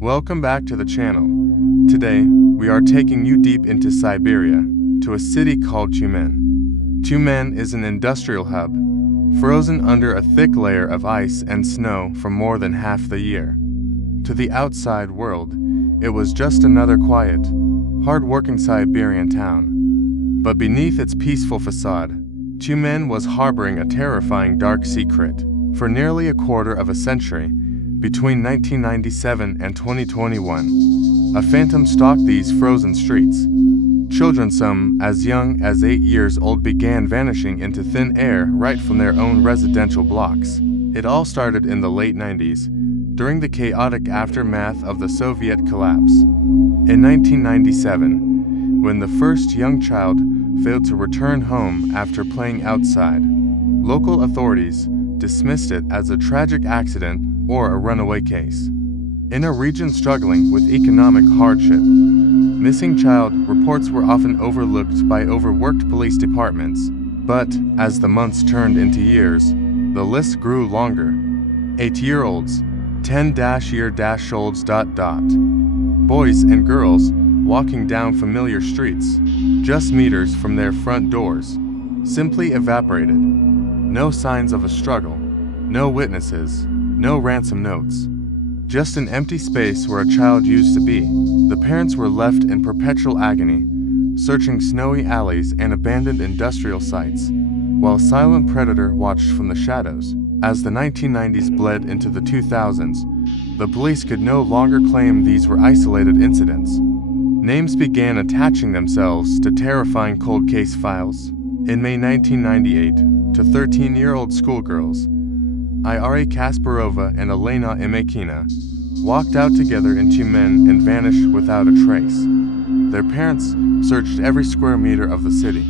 Welcome back to the channel. Today, we are taking you deep into Siberia, to a city called Tyumen. Tyumen is an industrial hub, frozen under a thick layer of ice and snow for more than half the year. To the outside world, it was just another quiet, hard-working Siberian town. But beneath its peaceful facade, Tyumen was harboring a terrifying dark secret. For nearly a quarter of a century, between 1997 and 2021, a phantom stalked these frozen streets. Children, some as young as 8 years old, began vanishing into thin air right from their own residential blocks. It all started in the late 90s, during the chaotic aftermath of the Soviet collapse. In 1997, when the first young child failed to return home after playing outside, local authorities dismissed it as a tragic accident or a runaway case. In a region struggling with economic hardship, missing child reports were often overlooked by overworked police departments. But as the months turned into years, the list grew longer. 8-year-olds, 10-year-olds. Boys and girls walking down familiar streets, just meters from their front doors, simply evaporated. No signs of a struggle, no witnesses, no ransom notes. Just an empty space where a child used to be. The parents were left in perpetual agony, searching snowy alleys and abandoned industrial sites, while a silent predator watched from the shadows. As the 1990s bled into the 2000s, the police could no longer claim these were isolated incidents. Names began attaching themselves to terrifying cold case files. In May 1998, to 13-year-old schoolgirls, Ira Kasparova and Elena Imekina, walked out together in Tyumen and vanished without a trace. Their parents searched every square meter of the city,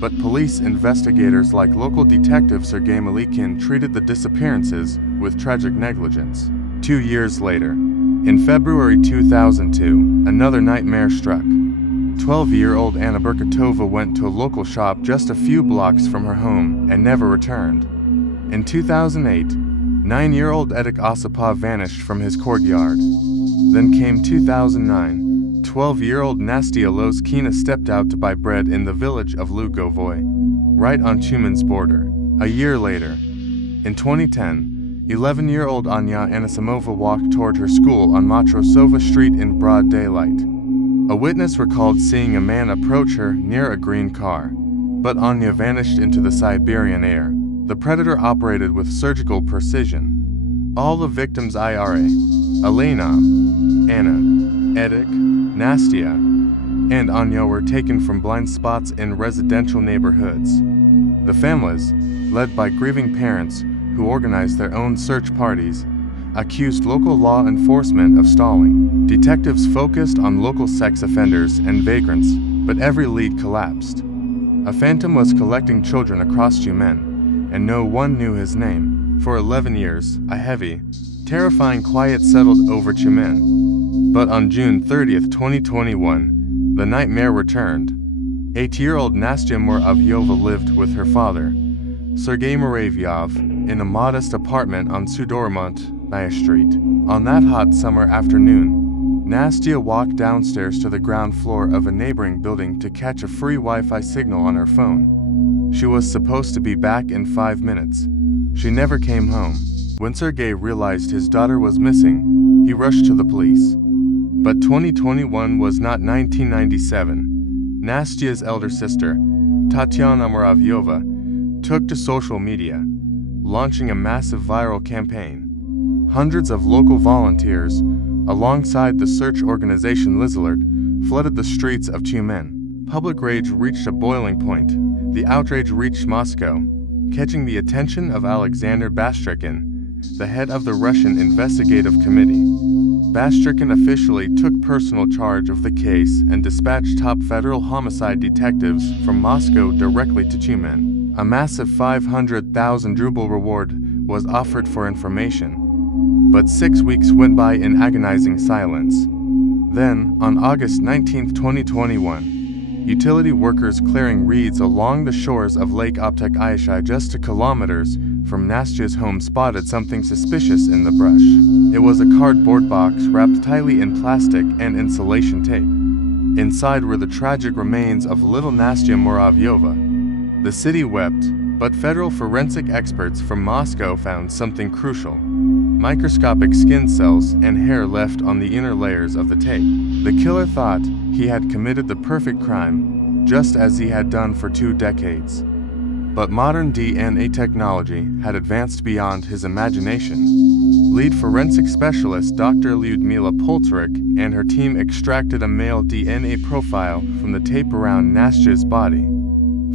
but police investigators like local detective Sergei Malikin treated the disappearances with tragic negligence. 2 years later, in February 2002, another nightmare struck. 12-year-old Anna Berkatova went to a local shop just a few blocks from her home and never returned. In 2008, 9-year-old Edek Osipov vanished from his courtyard. Then came 2009, 12-year-old Nastya Loskina stepped out to buy bread in the village of Lugovoy, right on Tyumen's border. A year later, in 2010, 11-year-old Anya Anisimova walked toward her school on Matrosova Street in broad daylight. A witness recalled seeing a man approach her near a green car, but Anya vanished into the Siberian air. The predator operated with surgical precision. All the victims Ira, Elena, Anna, Edek, Nastya, and Anya were taken from blind spots in residential neighborhoods. The families, led by grieving parents who organized their own search parties, accused local law enforcement of stalling. Detectives focused on local sex offenders and vagrants, but every lead collapsed. A phantom was collecting children across Tyumen, and no one knew his name. For 11 years, a heavy, terrifying quiet settled over Tyumen. But on June 30th, 2021, the nightmare returned. 8-year-old Nastya Muravyova lived with her father, Sergei Muravyov, in a modest apartment on Sudoromont Street. On that hot summer afternoon, Nastya walked downstairs to the ground floor of a neighboring building to catch a free Wi-Fi signal on her phone. She was supposed to be back in 5 minutes. She never came home. When Sergei realized his daughter was missing, he rushed to the police. But 2021 was not 1997. Nastya's elder sister, Tatyana Muravyova, took to social media, launching a massive viral campaign. Hundreds of local volunteers, alongside the search organization Lizalert, flooded the streets of Tyumen. Public rage reached a boiling point. The outrage reached Moscow, catching the attention of Alexander Bastrikin, the head of the Russian Investigative Committee. Bastrikin officially took personal charge of the case and dispatched top federal homicide detectives from Moscow directly to Tyumen. A massive 500,000 ruble reward was offered for information. But 6 weeks went by in agonizing silence. Then, on August 19, 2021, utility workers clearing reeds along the shores of Lake Optek Ayashai just 2 kilometers from Nastia's home spotted something suspicious in the brush. It was a cardboard box wrapped tightly in plastic and insulation tape. Inside were the tragic remains of little Nastia Muravyova. The city wept, but federal forensic experts from Moscow found something crucial: microscopic skin cells and hair left on the inner layers of the tape. The killer thought he had committed the perfect crime, just as he had done for 2 decades. But modern DNA technology had advanced beyond his imagination. Lead forensic specialist Dr. Lyudmila Poltorik and her team extracted a male DNA profile from the tape around Nastia's body.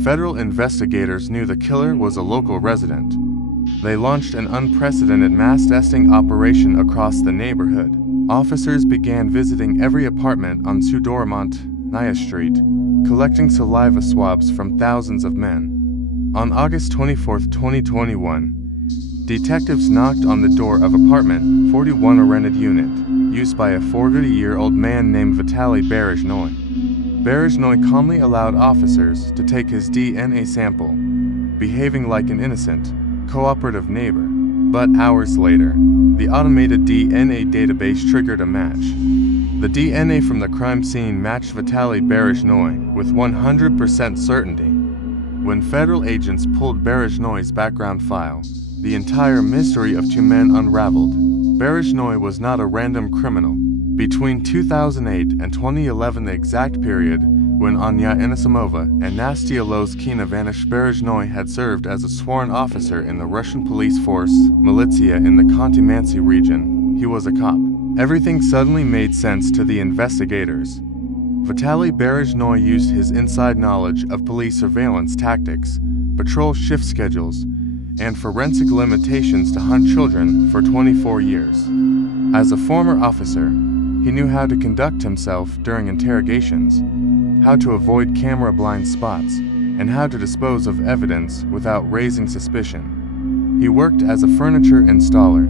Federal investigators knew the killer was a local resident. They launched an unprecedented mass testing operation across the neighborhood. Officers began visiting every apartment on Sudoromont-Naya Street, collecting saliva swabs from thousands of men. On August 24, 2021, detectives knocked on the door of apartment 41, a rented unit, used by a 40-year-old man named Vitaly Berezhnoy. Berezhnoy calmly allowed officers to take his DNA sample, behaving like an innocent, cooperative neighbor. But hours later, the automated DNA database triggered a match. The DNA from the crime scene matched Vitaly Berezhnoy with 100% certainty. When federal agents pulled Berezhnoy's background file, the entire mystery of Tyumen unraveled. Berezhnoy was not a random criminal. Between 2008 and 2011, the exact period when Anya Anisimova and Nastia Loskina vanished, Berezhnoy had served as a sworn officer in the Russian police force, militia in the Kontimansi region. He was a cop. Everything suddenly made sense to the investigators. Vitaly Berezhnoy used his inside knowledge of police surveillance tactics, patrol shift schedules, and forensic limitations to hunt children for 24 years. As a former officer, he knew how to conduct himself during interrogations, how to avoid camera blind spots, and how to dispose of evidence without raising suspicion. He worked as a furniture installer,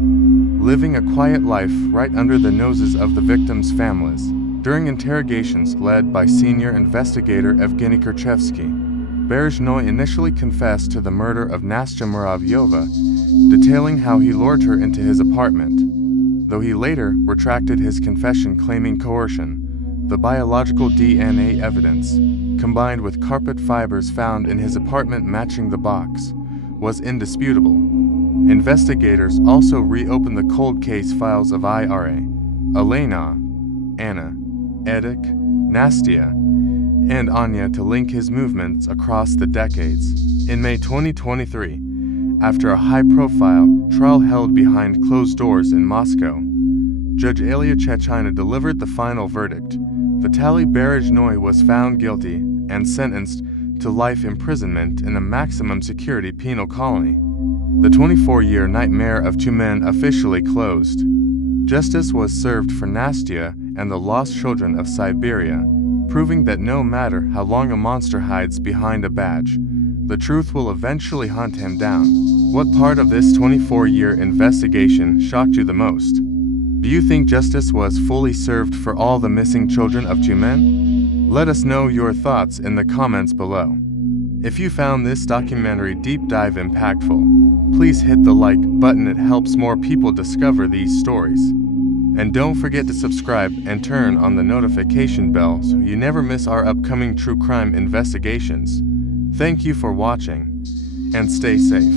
living a quiet life right under the noses of the victims' families. During interrogations led by senior investigator Evgeny Kerchevsky, Berezhnoy initially confessed to the murder of Nastia Muravyova, detailing how he lured her into his apartment. Though he later retracted his confession, claiming coercion, the biological DNA evidence, combined with carpet fibers found in his apartment matching the box, was indisputable. Investigators also reopened the cold case files of Ira, Elena, Anna, Edek, Nastia, and Anya to link his movements across the decades. In May 2023, after a high-profile trial held behind closed doors in Moscow, Judge Ilya Chechina delivered the final verdict. Vitaly Berezhnoy was found guilty and sentenced to life imprisonment in a maximum security penal colony. The 24-year nightmare of Tyumen officially closed. Justice was served for Nastia and the lost children of Siberia, proving that no matter how long a monster hides behind a badge, the truth will eventually hunt him down. What part of this 24-year investigation shocked you the most? Do you think justice was fully served for all the missing children of Tyumen? Let us know your thoughts in the comments below. If you found this documentary deep dive impactful, please hit the like button. It helps more people discover these stories. And don't forget to subscribe and turn on the notification bell so you never miss our upcoming true crime investigations. Thank you for watching, and stay safe.